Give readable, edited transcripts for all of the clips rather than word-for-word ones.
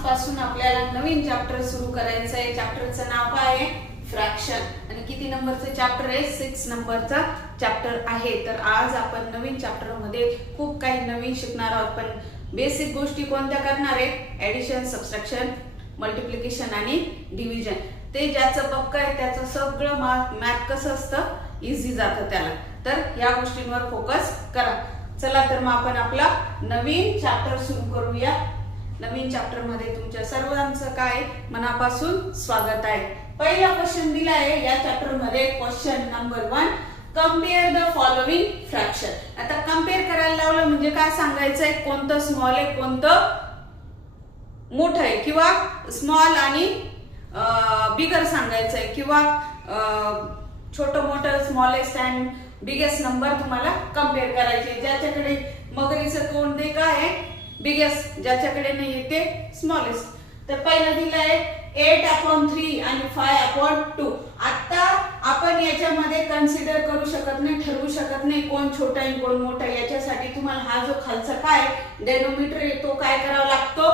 आजपासून आपल्याला नवीन चॅप्टर सुरू करायचं आहे। चॅप्टरचं नाव काय आहे? फ्रॅक्शन। आणि किती नंबरचं चॅप्टर आहे? 6 नंबरचा चॅप्टर आहे। तर आज आपण नवीन चॅप्टर मध्ये खूप काही नवीन शिकणार आहोत। पण बेसिक गोष्टी कोणत्या करणार आहे? ऍडिशन, सबट्रॅक्शन, मल्टिप्लिकेशन आणि डिव्हिजन। ते ज्याचं पक्क आहे त्याचं सगळं मॅथ कसं असतं, इझी जातं त्याला। तर या गोष्टींवर फोकस करा। चला तर मग आपण आपला नवीन चॅप्टर सुरू करूया। नवीन चॅप्टर मध्ये तुमच्या सर्वांचं काय मनापासून स्वागत आहे। पहिला क्वेश्चन दिला आहे या चॅप्टर मध्ये, question number 1, compare the following fraction. आता कंपेअर करायला लावलं म्हणजे काय सांगायचंय? कोणतं स्मॉल आहे, कोणतं मोठं आहे, किंवा स्मॉल आणि बिगर सांगायचंय, किंवा छोटं मोठं, स्मॉलेस्ट अँड बिगेस्ट नंबर तुम्हाला कंपेअर करायचे। ज्याच्याकडे मगरीचं तोंड ते काय आहे? बिगेस्ट, ज्याच्याकडे नाहीये ते स्मॉलेस्ट। तर पहिला दिला आहे 8/3 आणि 5/2। आता आपण याच्यामध्ये कन्सिडर करू शकत नाही, ठरवू शकत नाही कोण छोटा आहे कोण मोठा आहे। याच्यासाठी तुम्हाला हा जो खालचा काय डेनोमिनेटर आहे तो काय करावा लागतो?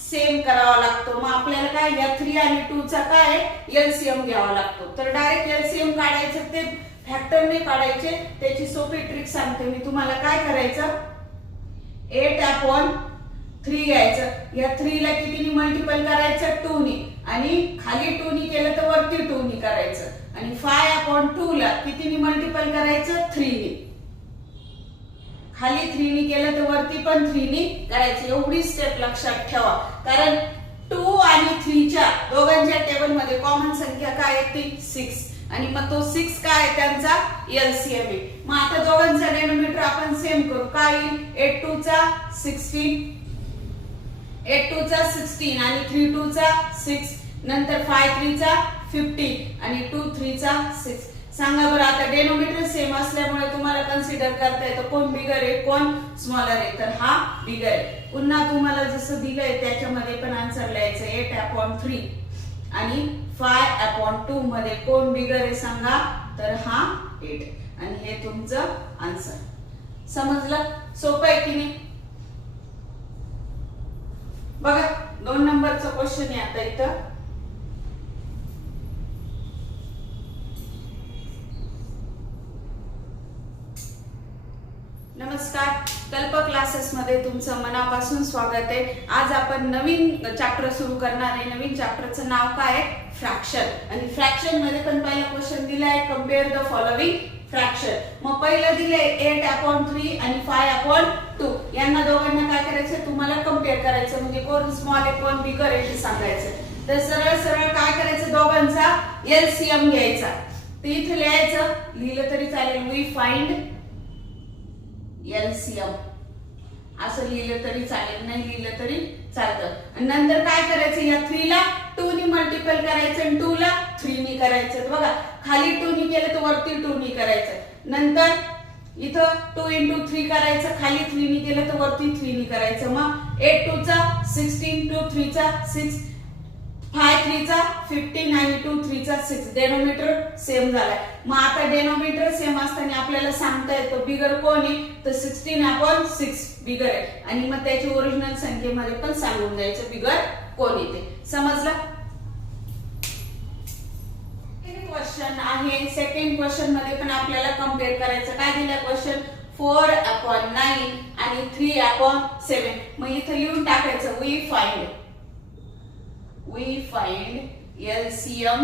सेम करावा लागतो। मग आपल्याला काय या 3 आणि 2 चा काय एलसीएम घ्यावा लागतो। तर डायरेक्ट एलसीएम काढायचं, ते फॅक्टर नाही काढायचे। त्याची सोपी ट्रिक सांगते मी तुम्हाला। काय करायचं? 8/3 घ्यायचं। या 3 ला कितीने मल्टिपल करायचं? 2 ने, आणि खाली 2 ने केलं तर वरती 2 ने करायचं। आणि 5/2 ला कितीने मल्टिपल करायचं? 3 ने। खाली 3 ने केलं तर वरती पण 3 ने करायचं। एवढी स्टेप लक्षात ठेवा, कारण 2 आणि 3 च्या दोघांच्या टेबल मध्ये कॉमन संख्या काय आहे? 6। आणि मग तो 6 काय त्यांचा एलसीएम आहे। मग आता दोघांचा डेनोमिनेटर आपण सेम करू। काय येईल? 8 2 चा 16, 8 2 चा 16 आणि 3 2 चा 6, नंतर 5 3 चा 15 आणि 2 3 चा 6। सांगा बरं, आता डेनोमिनेटर सेम असल्यामुळे तुम्हाला कन्सिडर करता येतं कोण बिगर आहे कोण स्मॉलर आहे। तर हा बिगर आहे। पुन्हा तुम्हाला जसं दिलंय त्याच्यामध्ये पण आन्सर लिहायचं 8/3 आणि 5/2 मध्ये कोण बिगर आहे सांगा? तर हा 8, आणि हे तुमचं आन्सर। समजलं? सोपं आहे की नाही? बघा 2 नंबरचा क्वेश्चन आहे आता इथं। नमस्कार, कल्प क्लासेस मध्ये तुमचं मनापासून स्वागत आहे। आज आपण नवीन चॅप्टर सुरू करणार आहे। नवीन चॅप्टरचं नाव काय आहे? फ्रॅक्शन। आणि फ्रॅक्शन मध्ये पण पहिला क्वेश्चन दिलाय कंपेअर द फॉलोइंग फ्रॅक्शन। मग पहिलं दिलंय 8/3 आणि 5/2। यांना दोघांना काय करायचं? तुम्हाला कंपेअर करायचं, म्हणजे कोण स्मॉल आहे कोण बिगर आहे हे सांगायचं। तर सरळ सरळ काय करायचं? दोघांचा एलसीएम घ्यायचा। ते इथे लिहायचं, लिहिलं तरी चालेल, वी फाइंड एलसीएम असं लिहिलं तरी चालेल, नाही लिहिलं तरी चालतं। नंतर काय करायचं? या 3 ला 2 ने मल्टिपल करायचं आणि 2 ला 3 ने करायचं। बघा खाली 2 ने केलं तर वरती 2 ने करायचं। नंतर इथं 2 × 3 करायचं, खाली 3 ने केलं तर वरती 3 ने करायचं। मग 8 2 चा 16, 2 3 चा 6, 5 3 चा 15 आणि 2 3 चा 6। डेनोमिनेटर सेम झालाय। मग आता डेनोमिनेटर सेम असताना आपल्याला सांगता येतं बिगर कोण आहे? तर 16/6 बिगर आहे। आणि मग त्याची ओरिजिनल संख्येमध्ये पण सांगून द्यायचं बिगर कोण येते। समजलं? क्वेश्चन आहे, सेकंड क्वेश्चन मध्ये पण आपल्याला कंपेअर करायचं। काय दिलं क्वेश्चन? 4/9 आणि 3/7। मग इथं लिहून टाकायचं we find LCM।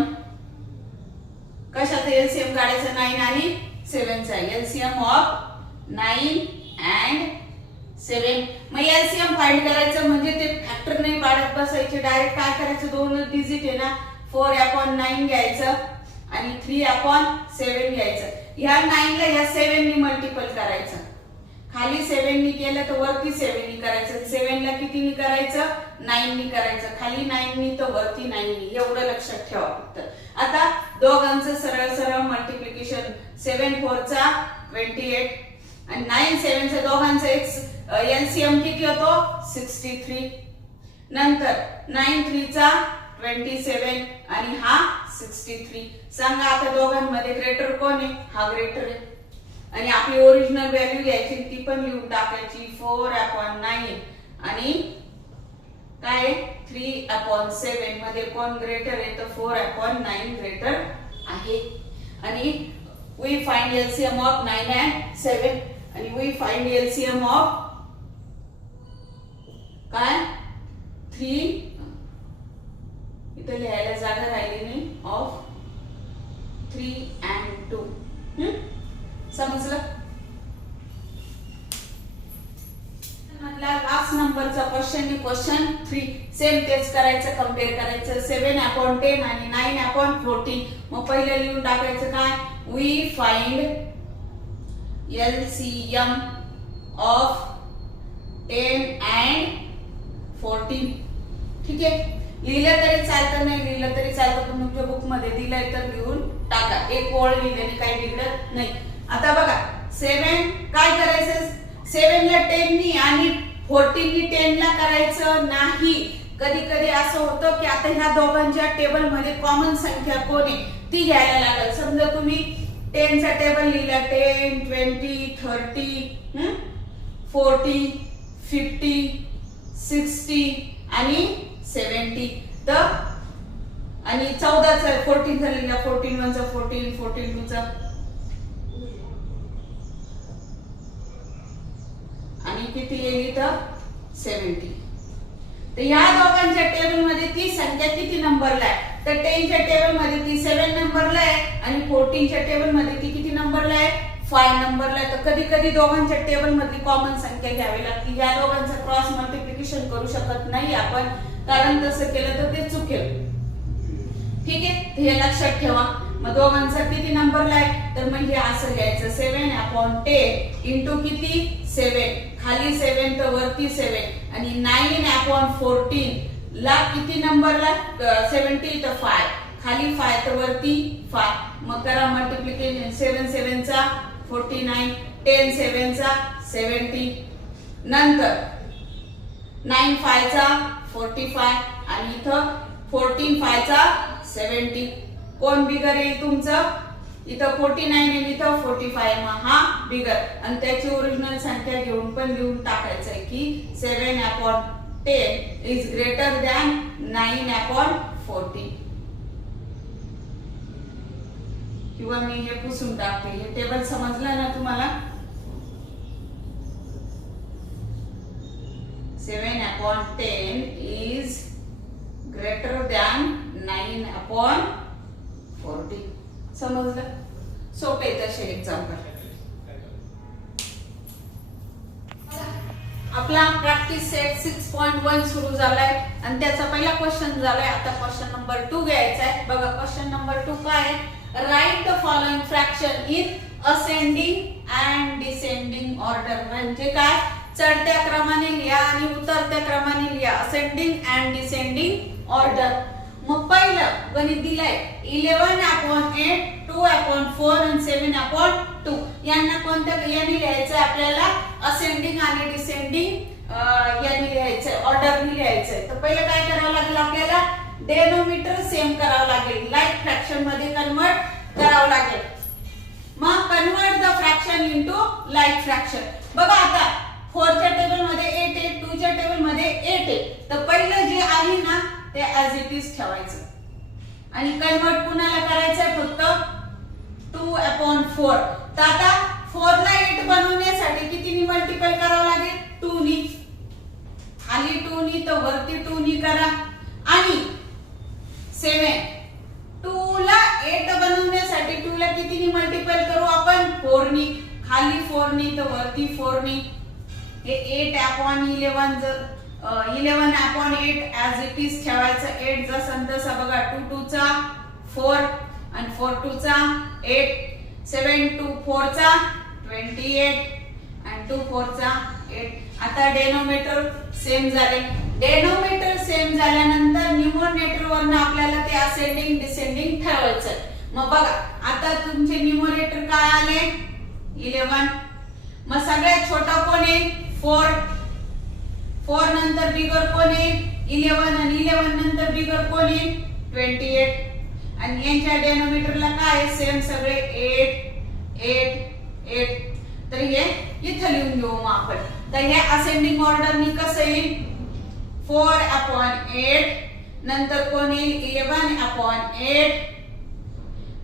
कशाचं एलसीएम काढायचं? 9 आणि 7 चा एलसीएम ऑफ 9 and 7। मग एलसीएम फाइंड करायचं म्हणजे ते फॅक्टर नाही काढत बसायचे, डायरेक्ट काय करायचं? 2 डिजिट आहे ना, 4/9 घ्यायचं आणि 3/7 घ्यायचं। ह्या 9 ला ह्या 7 ने मल्टिपल करायचं। खाली 7 ने केलं तर वरती 7 ने करायचं। 7 ला किती ने करायचं? 9 ने करायचं। खाली 9 ने तर वरती 9 ने। एवढं लक्षात ठेवा फक्त। आता दोघांचं सरळ सरळ मल्टिप्लिकेशन, 7 4 चा 28 आणि 9 7 चा दोघांचं एलसीएम किती होतो? 63। नंतर 9 3 चा 27 आणि हा 63। सांगा आता दोघांमध्ये ग्रेटर कोण आहे? हा ग्रेटर आहे। आणि आपली ओरिजिनल व्हॅल्यू घ्यायची, ती पण लिहून टाकायची 4/9 आणि काय 3/7 मध्ये कोण ग्रेटर आहे तर 4/9 ग्रेटर आहे. आणि we find LCM of 9 and 7 आणि we find LCM of काय 3 इथे लिहायला जागा राहिली नाही of 3 and 2. समजलं? लास्ट नंबरचा क्वेश्चन 3 सेम तेच करायचं, कम्पेअर करायचं 7/10 आणि 9/14. मग पहिले लिहून टाकायचं काय we find LCM of 10 and 14. ठीक आहे, लिहिलं तरी चालतं, नाही लिहिलं तरी चालतं, पण तुमच्या बुक मध्ये दिलंय तर लिहून टाका. एक ओळ लिहिल्याने काही बिघडत नाही. आता बघा 7 काय करायचं 7 ला 10 नी आणि 14 नी 10 ला करायचं नाही. कधी कधी असं होतं की आता ह्या दोघांच्या टेबल मध्ये कॉमन संख्या कोण आहे ती घ्यायला लागेल. समजा तुम्ही 10 चा टेबल लिहिला 10 20 30 40 50 60 आणि 70 तर आणि 14 चा 14 चा लिहिला 14 1 चा 14 14 2 चा आणि किती येईल तर 70. तर या दोघांच्या टेबल मध्ये ती संख्या किती नंबरला आहे तर 10 च्या टेबल मध्ये ती 7 नंबरला आहे आणि 14 च्या टेबल मध्ये ती किती नंबरला आहे 5 नंबरला आहे. तर कधी कधी दोघांच्या टेबल मधली कॉमन संख्या घ्यावी लागते. या दोघांचं क्रॉस मल्टिप्लिकेशन करू शकत नाही आपण, कारण तसं केलं तर ते चुकेल. ठीक आहे, हे लक्षात ठेवा. मग दोघांचा किती नंबरला आहे तर मग हे असं घ्यायचं 7/10 इंटू किती 7 खाली 7 तर वरती 7 आणि 9/14 ला किती नंबरला 70 तर 5 खाली 5 तर वरती 5. मग करा मल्टिप्लिकेशन 7 7 चा 49 10 7 चा 70 नंतर 9 5 चा 45 आणि इथं 14 5 चा 70. कोण बिगर येईल तुमचं इथं 49 आणि इथं 45 मग हा बिगर आणि त्याची ओरिजिनल संख्या घेऊन पण लिहून टाकायचं आहे की 7/10 इज ग्रेटर दॅन 9/14. किंवा मी हे पुसून टाकते. हे टेबल समजलं ना तुम्हाला 7/10 इज ग्रेटर दॅन 9/14. समजलं? सोपे तसे एक्झाम्पल. आपला प्रॅक्टिस सेट 6.1 सुरू झालाय आणि त्याचा पहिला क्वेश्चन झालाय. आता क्वेश्चन नंबर 2 घ्यायचा आहे. बघा क्वेश्चन नंबर 2 काय आहे write the following fraction in ascending and descending order. म्हणजे काय चढत्या क्रमाने लिहा आणि उतरत्या क्रमाने लिहा. Ascending and descending order. मग पहिलं गणित दिलंय 11/8 2/4 आणि 7/2. यांना कोणत्या याने लिहायचं आपल्याला असेंडिंग आणि डिसेंडिंग याने लिहायचं ऑर्डरने लिहायचंय. तर पहिलं काय करावं लागेल आपल्याला डेनोमिनेटर सेम करावं लागेल, लाईक फ्रॅक्शन मध्ये कन्वर्ट करावं लागेल. मग convert the fraction into like fraction. बघा आता 4 च्या टेबल मध्ये 8 आहे 2 च्या टेबल मध्ये 8 आहे. तर पहिलं जे आहे ना ते ऍज इट इज ठेवायचं आणि कन्वर्ट कुणाला करायचंय फक्त 2/4. तर आता 4 ला 8 बनवण्यासाठी कितीनी मल्टिप्लाय करावं लागेल 2 नी. खाली 2 नी तर वरती 2 नी करा. आणि 7 2 ला 8 बनवण्यासाठी 2 ला कितीनी मल्टिप्लाय करू आपण 4 नी. खाली 4 नी तर वरती 4 नी. हे 8/11 जर 11/8 ऍज इट इज ठेवायचं. 8 जसं तसं बघा 2 2 चा 4 आणि 4 2 चा 8 7 2 4 चा 28 आणि 2 4 चा 8. आता डेनोमिनेटर सेम झाले. डेनोमिनेटर सेम झाल्यानंतर न्यूमरेटर वरनं आपल्याला ते असेंडिंग डिसेंडिंग ठरवायचं. मग बघा आता तुमचे न्यूमरेटर काय आले 11. मग सगळ्यात छोटा कोण आहे 4. 4 नंतर बिगर कोण आहे 11 आणि 11 नंतर बिगर कोण आहे 28. आणि यांच्या डेनोमिनेटरला काय सेम सगळे 8 8 8. तर हे इथं लिहून घेऊ मग आपण. तर हे असेंडिंग ऑर्डरनी कसं येईल 4/8, नंतर कोण येईल 11/8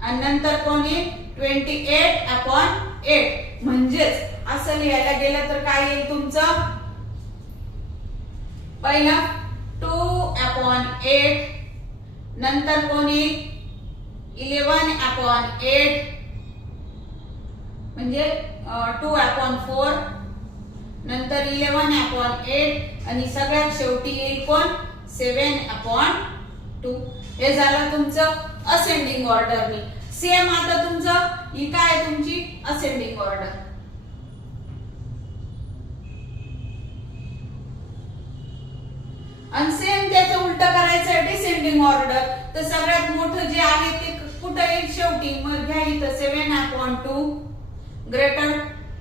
आणि नंतर कोण येईल 28/8. म्हणजेच असं लिहायला गेलं तर काय येईल तुमचं, पहिला 2/8, नंतर कोण येईल 11/8 म्हणजे 2/4, नंतर 11/8 आणि सगळ्यात शेवटी येईल कोण 7/2. हे झालं तुमचं असेंडिंग ऑर्डरनी. सेम आता तुमचं ही काय तुमची असेंडिंग ऑर्डर. आणि सेम त्याचं उलट करायचं डिसेंडिंग ऑर्डर. तर सगळ्यात मोठं जे आहे ते कुठं येईल शेवटी, मग घ्या इथं 7/2 ग्रेटर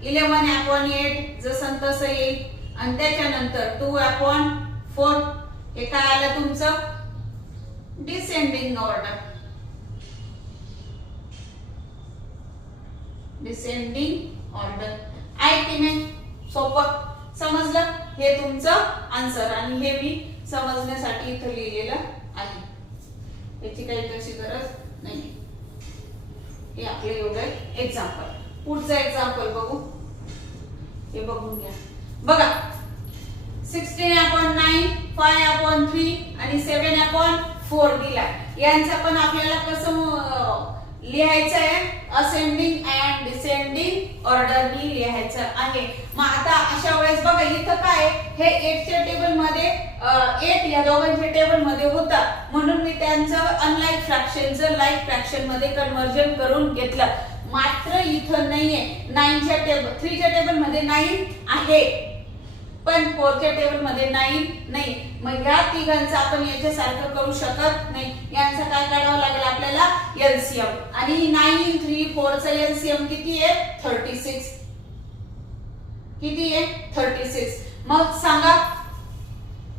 11/8 जसं तसं येईल आणि त्याच्यानंतर 2/4. हे काय आलं तुमचं डिसेंडिंग ऑर्डर. डिसेंडिंग ऑर्डर आहे की नाही, सोपं समजलं. हे तुमचं आन्सर आणि हे मी समजण्यासाठी इथं लिहिलेलं आहे, याची काही तशी गरज नाही. हे आपले एवढं एक्झाम्पल. पुढचं एक्झाम्पल बघू. हे बघून घ्या. बघा 16/9, 5/3 आणि 7/4 दिला. यांचं पण आपल्याला कसं लिहायचं आहे, असेंडिंग अँड डिसेंडिंग ऑर्डरनी लिहायचं आहे. मग आता अशा वेळेस बघा इथं काय हे 8 च्या टेबल मध्ये 8 या दोघांच्या टेबल मध्ये होता, म्हणून मी त्यांचं अनलाइक फ्रॅक्शनचं लाईक फ्रॅक्शन मध्ये कन्वर्जन करून घेतलं. मात्र इथं नाहीये 9 च्या टेबल 3 च्या टेबल मध्ये 9 आहे पण 4 च्या टेबल मध्ये 9 नाही. मग या तिघांचं आपण याच्यासारखं करू शकत नाही. यांचं काय काढावं लागेल आपल्याला एलसीएम. आणि 9, 3, 4 चा एलसीएम किती आहे 36. किती आहे 36. मग सांगा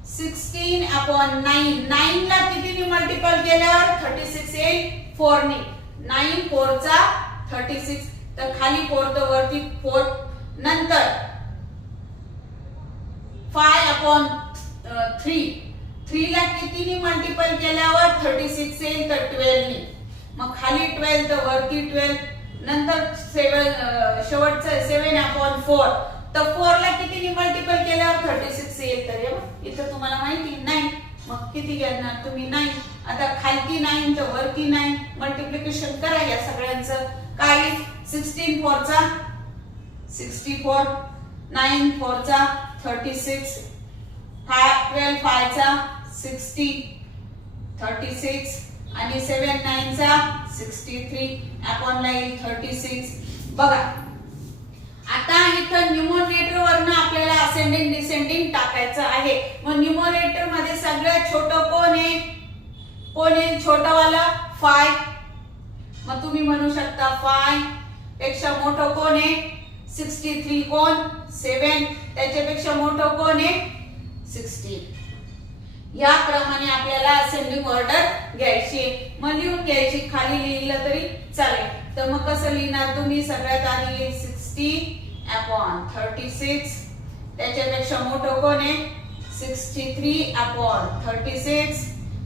16/9, 9 ला कितीने मल्टिपल केल्यावर 36 येईल 4 ने. 9 4 चा 36, तर खाली 4 तर वरती 4. नंतर 5/3, 3 ला कितीने मल्टिपल केल्यावर 36 येईल तर 12 ने. मग खाली 12 तर वरती 12. नंतर 7 शेवटचं 7/4, तर 4 ला कितीने मल्टिपल केल्यावर 36 येईल. तर इथं तुम्हाला माहिती नाही, मग किती घेणार तुम्ही 9. आता खालती 9 तर वरती 9, मल्टिप्लिकेशन करा या सगळ्यांचं. काय 16 4 चा 64, 9 4 चा 36, 12 5 चा 60, 36 आणि 7 9 चा 63 अपॉन ला येईल 36. बघा आता इथं न्यूमरेटर वरनं आपल्याला असेंडिंग डिसेंडिंग टाकायचं आहे. मग न्यूमरेटर मध्ये सगळ्यात छोटं कोण आहे, कोण आहे छोटंवाला 5. मग तुम्ही म्हणू शकता 5 पेक्षा मोठं कोण आहे 63. कोण 7, त्याच्यापेक्षा मोठं कोण आहे 16. या क्रमाने आपल्याला असेंडिंग ऑर्डर घ्यायची. मग लिहून घ्यायची, खाली लिहिलं तरी चालेल. तर मग कसं लिहिणार तुम्ही, सगळ्यात आधी येईल 60/36, त्याच्यापेक्षा मोठं कोण आहे 63/36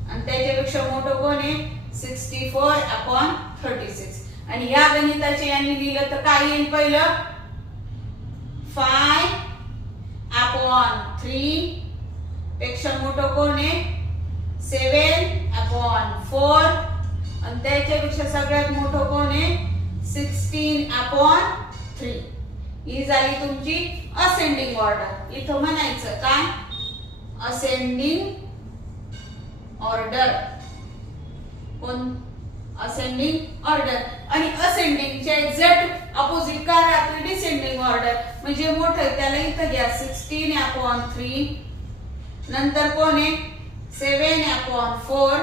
आणि त्याच्यापेक्षा मोठं कोण आहे 64/36. आणि या गणिताचे यांनी लिहिलं तर काय येईल, पहिलं 5/3 पेक्षा मोठं कोण आहे 7/4 आणि त्याच्यापेक्षा सगळ्यात मोठं कोण आहे 16/3. ही झाली तुमची असेंडिंग ऑर्डर. इथं म्हणायचं काय असेंडिंग ऑर्डर. कोण असेंडिंग ऑर्डर. आणि असेंडिंगच्या एक्झॅक्ट अपोजिट काय राहते डिसेंडिंग ऑर्डर. म्हणजे मोठं त्याला इथं घ्या 16/3, नंतर कोण आहे 7/4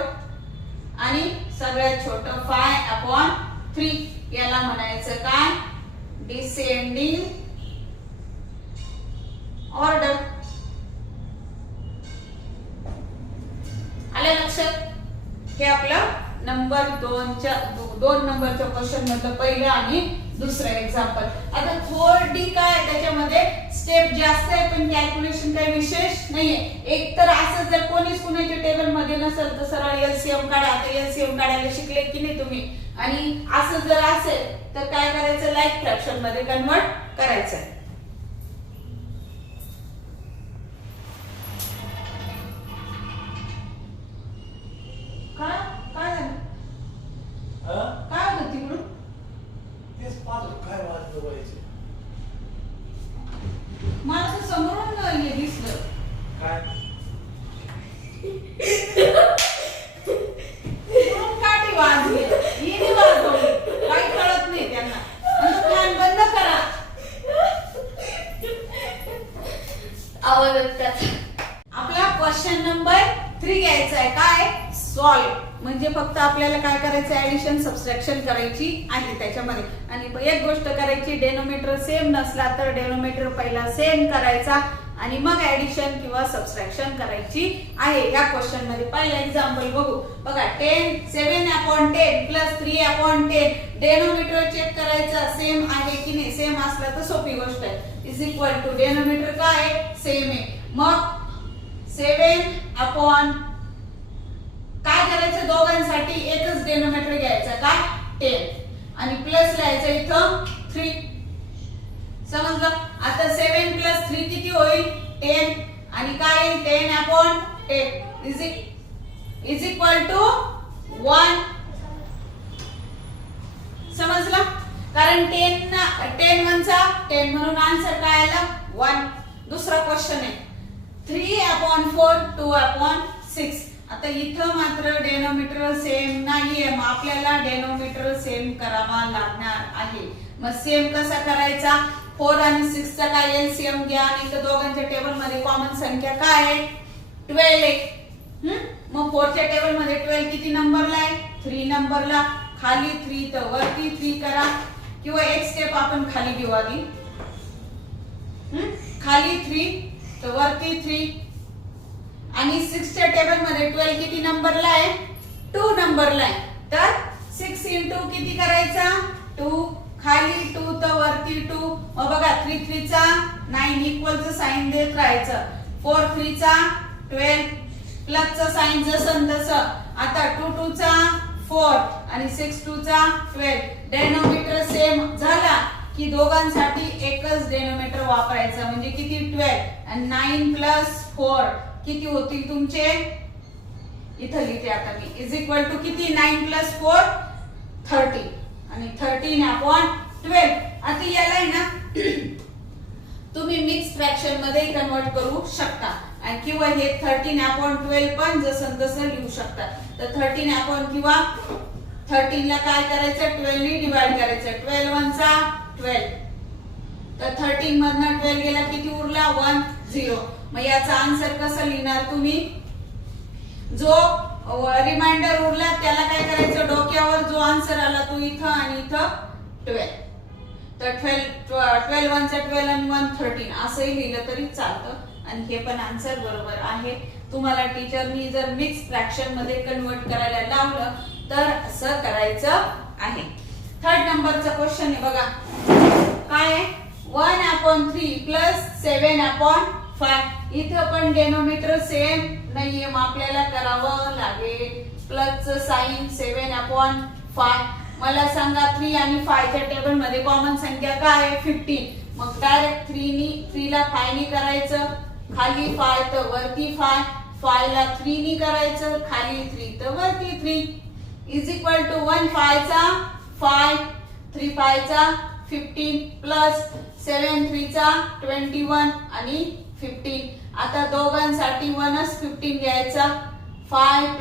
आणि सगळ्यात छोटं 5/3. याला म्हणायचं काय डिसेंडिंग ऑर्डर. आलं लक्षात. हे आपलं नंबर 2 नंबरच्या क्वेश्चन मधलं पहिलं आणि दुसरं एक्झाम्पल. आता 4D काय त्याच्यामध्ये स्टेप जास्त आहे पण कॅल्क्युलेशन काही विशेष नाहीये. एक तर असं जर कोणीच कुणाच्या टेबल मध्ये नसेल तर सरळ एलसीएम काढा. आता एलसीएम काढायला शिकले की नाही तुम्ही. आणि असं जर असेल तर काय करायचं, लाईक फ्रॅक्शन मध्ये कन्वर्ट करायचं. काय झालं, काय होतं तिकडून? मला तर समोरून हे दिसलं. काय काठी वाजली, हिने वाजवली, काही कळत नाही त्यांना. फॅन बंद करा. आवाज येतात. आपला क्वेश्चन नंबर 3 घ्यायचा आहे. काय, सॉल्व. म्हणजे फक्त आपल्याला काय करायचं, ऍडिशन सबट्रॅक्शन करायची आहे त्याच्यामध्ये. आणि एक गोष्ट करायची, डेनोमिनेटर सेम नसला तर डेनोमिनेटर पहिला सेम करायचा आणि मग ऍडिशन किंवा सबट्रॅक्शन करायची आहे. या क्वेश्चन मध्ये पहिला एक्झाम्पल बघू. बघा 7/10 प्लस 3/10. डेनोमिनेटर चेक करायचं सेम आहे की नाही. सेम असला तर सोपी गोष्ट आहे. इज इक्वल टू डेनोमिनेटर काय आहे, सेम आहे. मग 7/, काय करायचं, दोघांसाठी एकच डेनोमिनेटर घ्यायचा, काय 10 आणि प्लस लिहायचं इथं 3. समजलं. आता 7 + 3 किती होईल, 10 आणि काय येईल 10/10 इज इक्वल टू 1. समजलं. कारण 10 वनचा 10 म्हणून आन्सर काय आला 1. दुसरा क्वेश्चन आहे 3/4 2/6. आता इथं मात्र डेनोमिनेटर सेम नाहीये, मग आपल्याला डेनोमिनेटर सेम करावा लागणार आहे. मग सेम कसा करायचा, 4 आणि 6 चा काय एलसीएम घ्या आणि इथं दोघांच्या टेबल मध्ये कॉमन संख्या काय आहे 12 आहे. मग 4 च्या टेबल मध्ये 12 किती नंबरला आहे, 3 नंबरला. खाली 3 तर वरती 3 करा, किंवा एक स्टेप आपण खाली घेऊ आधी. खाली 3 तर वरती 3. आणि 6 च्या टेबल मध्ये 12 किती नंबरला आहे, 2 नंबरला आहे. तर 6 × किती करायचा 2, खाली 2 तर वरती 2. मग बघा 3 3 चा 9 इक्वलचं साइन देत राहायचं. 4 3 चा 12 प्लसचं साइन जसं तसं. आता 2 2 चा 4 आणि 6 2 चा 12. डेनोमिनेटर सेम झाला की दोघांसाठी एकच डेनोमिनेटर वापरायचा. म्हणजे किती 12 आणि 9 + 4 किती होतील तुमचे, इथं लिहिते आता मी. इज इक्वल टू किती 9 + 4 13 आणि 13/12. आता याला आहे ना तुम्ही मिक्स फ्रॅक्शन मध्ये कन्वर्ट करू शकता आणि किंवा हे 13/12 पण जसं तसं लिहू शकता. तर 13 किंवा 13 ला काय करायचं 12 ने डिवाइड करायचं. 12 वनचा 12 तर 13 मधनं 12 गेला किती उरला 1 0. मग याचा आन्सर कसं लिहिणार तुम्ही, जो रिमाइंडर उरला त्याला काय करायचं, डोक्यावर जो आन्सर आला तो इथं आणि इथं 12. तर 12 वनचा 12 आणि 1 13 असंही लिहिलं तरी चालतं आणि हे पण आन्सर बरोबर आहे. तुम्हाला टीचरनी जर मिक्स फ्रॅक्शन मध्ये कन्वर्ट करायला लावलं तर असं करायचं आहे. 3rd नंबरचा क्वेश्चन आहे बघा. काय आहे 1/3 + 7/5. इथं पण डेनोमिनेटर सेम नाहीये, मग आपल्याला करावं लागेल प्लसचं साइन 7/5. मला सांगा 3 आणि 5 च्या टेबल मध्ये कॉमन संख्या काय आहे 15. मग डायरेक्ट 3 ला 5 ने करायचं, खाली 5 तर वरती 5. 5 ला 3 ने करायचं, खाली 3 तर वरती 3. इज इक्वल टू 1 5 चा 5, 3 5 चा 15 प्लस 7 3 चा 21 आणि 15. आता दोघांसाठी 1च 15 घ्यायचा. 5 +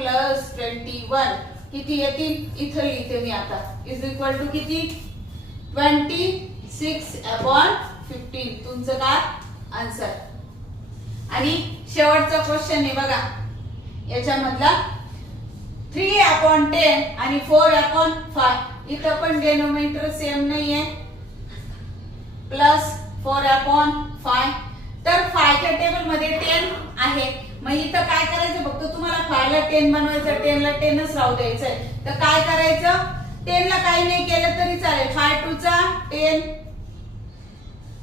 21 किती येतील, इथं लिहिते मी आता. इज इक्वल टू किती 26/15. तुमचं काय आन्सर. आणि शेवटचा क्वेश्चन आहे बघा याच्यामधला 3/10 आणि 4/5. इथं पण डेनोमिनेटर सेम नाहीये, प्लस 4/5. तर 5 च्या टेबल मध्ये 10 आहे. मग इथं काय करायचं, फक्त तुम्हाला 5 ला 10 बनवायचं, 10 ला 10च राहू द्यायचंय. तर काय करायचं, 10 ला काही नाही केलं तरी चालेल. 5 2 चा 10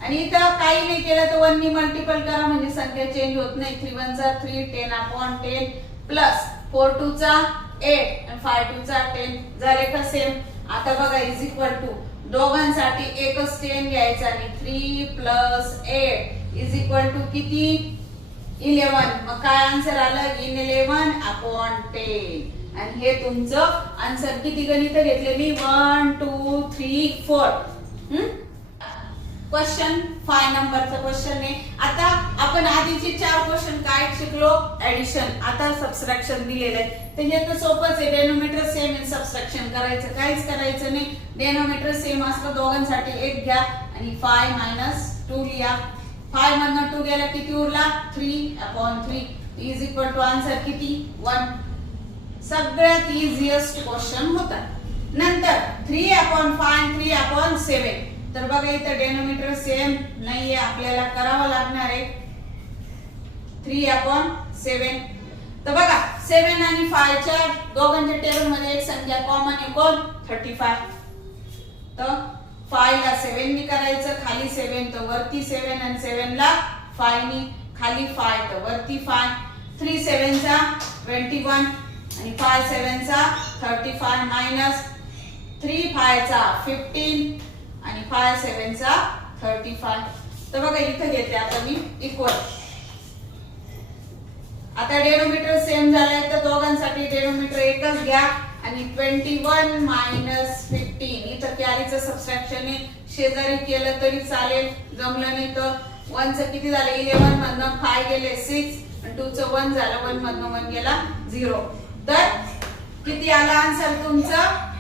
आणि इथं काही नाही केलं तर 1 नी मल्टिपल करा म्हणजे संख्या चेंज होत नाही. 3 1 जा 3 10/10 प्लस 4 2 जा 8 आणि 5 2 जा 10 झाले का सेम. आता बघा इज इक्वल टू दोघांसाठी एकच 10 घ्यायचा आणि 3 प्लस 8 इज इक्वल टू किती 11. मग काय आन्सर आलं 11/10 आणि हे तुमचं आन्सर. किती गणित घेतले मी 1 2 3 4. क्वेश्चन 5 नंबरचा क्वेश्चन आहे. आता आपण आधीचे 4 क्वेश्चन काय शिकलो ऍडिशन. आता सबट्रॅक्शन दिलेलं आहे तर हे तर सोपंच आहे. डेनोमिनेटर सेम इन सबट्रॅक्शन करायचं काहीच करायचं नाही. डेनोमिनेटर सेम असलं दोघांसाठी 1 घ्या आणि 5 - 2 लिहा. 5 मधनं 2 गेला किती उरला 3/3 इज इक्वल टू आन्सर किती 1. सगळ्यात इझिएस्ट क्वेश्चन होता. नंतर 3/5 3/7 तर बघा इथं डेनोमिनेटर सेम नाहीये आपल्याला करावं लागणार आहे 3/7. तर बघा 7 आणि 5 च्या दोघांच्या टेबल मध्ये एक संख्या कॉमन आहे कोण 35. तर 5 ला 7 नी करायचं खाली 7 तर वरती 7 आणि 7 ला 5 नी खाली 5 तर वरती 5. 3 7 चा 21 आणि 5 7 चा 35 मायनस 3 5 चा 15 आणि 5 7 चा 35. तर बघा इथं घेतले आता मी इक्वल. आता डेनोमिनेटर सेम झालाय तर दोघांसाठी डेनोमिनेटर एकच घ्या आणि 21 मायनस 15 इथं कॅरीचं सबट्रॅक्शन आहे. शेजारी केलं तरी चालेल जमलं नाही तर 1 चं किती झालं 11 मधनं 5 गेले 6 आणि 2 चं 1 झालं 1 मधनं 1 गेला 0. तर किती आला आन्सर तुमचं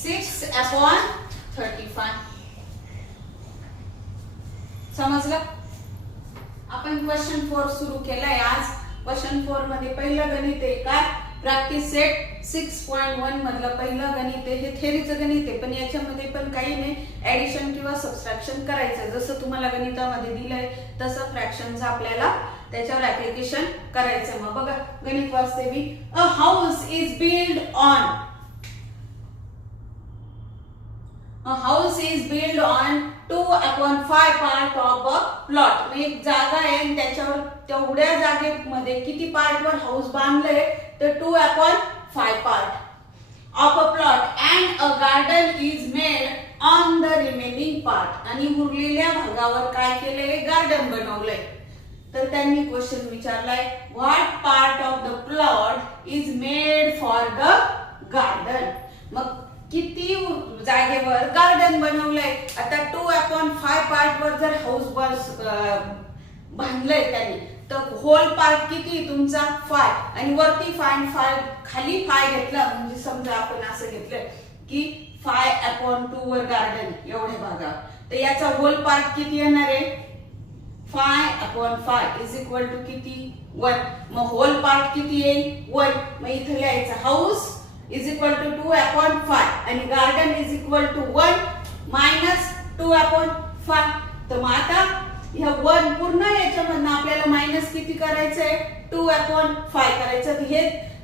6/35. समजलं. आपण क्वेश्चन 4 सुरू केलाय आज. क्वेश्चन 4 मध्ये पहिलं गणित आहे काय प्रॅक्टिस सेट 6.1 मधलं पहिलं गणित आहे. हे थेअरीचं गणित आहे पण याच्यामध्ये पण काही नाही ऍडिशन किंवा सबट्रॅक्शन करायचं. जसं तुम्हाला गणितामध्ये दिलंय तसं फ्रॅक्शनचं आपल्याला त्याच्यावर ऍप्लिकेशन करायचं. मग बघा गणित वाचते मी. A house is build on A house is built on 2/5 part of a plot. एक जागा आहे आणि त्याच्यावर तेवढ्या जागेमध्ये किती पार्ट वर हाऊस बांधलंय तर 2/5 part of a plot and a garden is made on the remaining part. आणि उरलेल्या भागावर काय केलंय गार्डन बनवलंय. तर त्यांनी क्वेश्चन विचारलाय what part of the plot is made for the garden. मग किती जागेवर गार्डन बनवलंय. आता 2/5 पार्ट वर जर हाऊस बांधलंय त्यांनी तर होल पार्ट किती तुमचा 5 आणि वरती 5 खाली 5 घेतला म्हणजे समजा आपण असं घेतलं की 5/2 वर गार्डन एवढे भागा तर याचा होल पार्ट किती येणार आहे 5/5 इज इक्वल टू किती 1. मग होल पार्ट किती येईल 1. मग इथे लिहायचं हाऊस इज इक्वल टू 2/5 आणि garden is equal to 1 minus 2/5. तर मग आता ह्या 1 पूर्ण याच्यामधनं आपल्याला मायनस किती करायचंय 2/5 करायचं. हे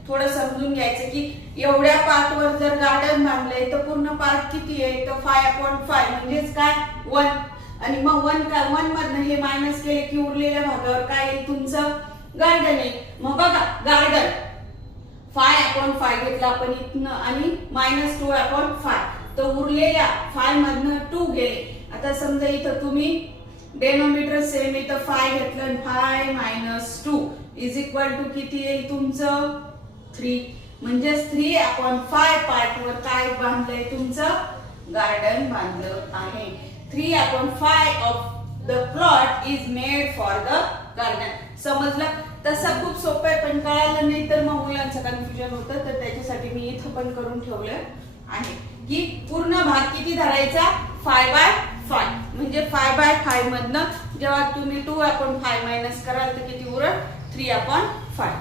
थोडं समजून घ्यायचं की एवढ्या पार्ट वर जर गार्डन बांधलंय तर पूर्ण पार्ट किती आहे तर 5/5 म्हणजेच काय 1. आणि मग 1 मधनं हे मायनस केले की उरलेल्या भागावर काय आहे तुमचं गार्डन आहे. मग बघा गार्डन 5/5 घेतला आपण इथनं आणि मायनस 2/5 तर उरलेल्या 5 मधनं 2 गेले. आता समजा इथं तुम्ही डेनोमिनेटर सेम इथं 5 घेतलं आणि 5 मायनस 2 इज इक्वल टू किती येईल तुमचं 3. म्हणजेच 3/5 पार्ट वर काय बांधलंय तुमचं गार्डन बांधलं आहे. 3/5 of the plot is made for the garden. समजलं. तसं खूप सोपं आहे पण कळालं नाही तर मग मुलांचं कन्फ्युजन होतं तर त्याच्यासाठी मी इथं पण करून ठेवलं आहे की पूर्ण भाग किती धरायचा 5/5 म्हणजे 5/5 मधनं जेव्हा तुम्ही 2/5 मायनस कराल तर किती उरल 3/5.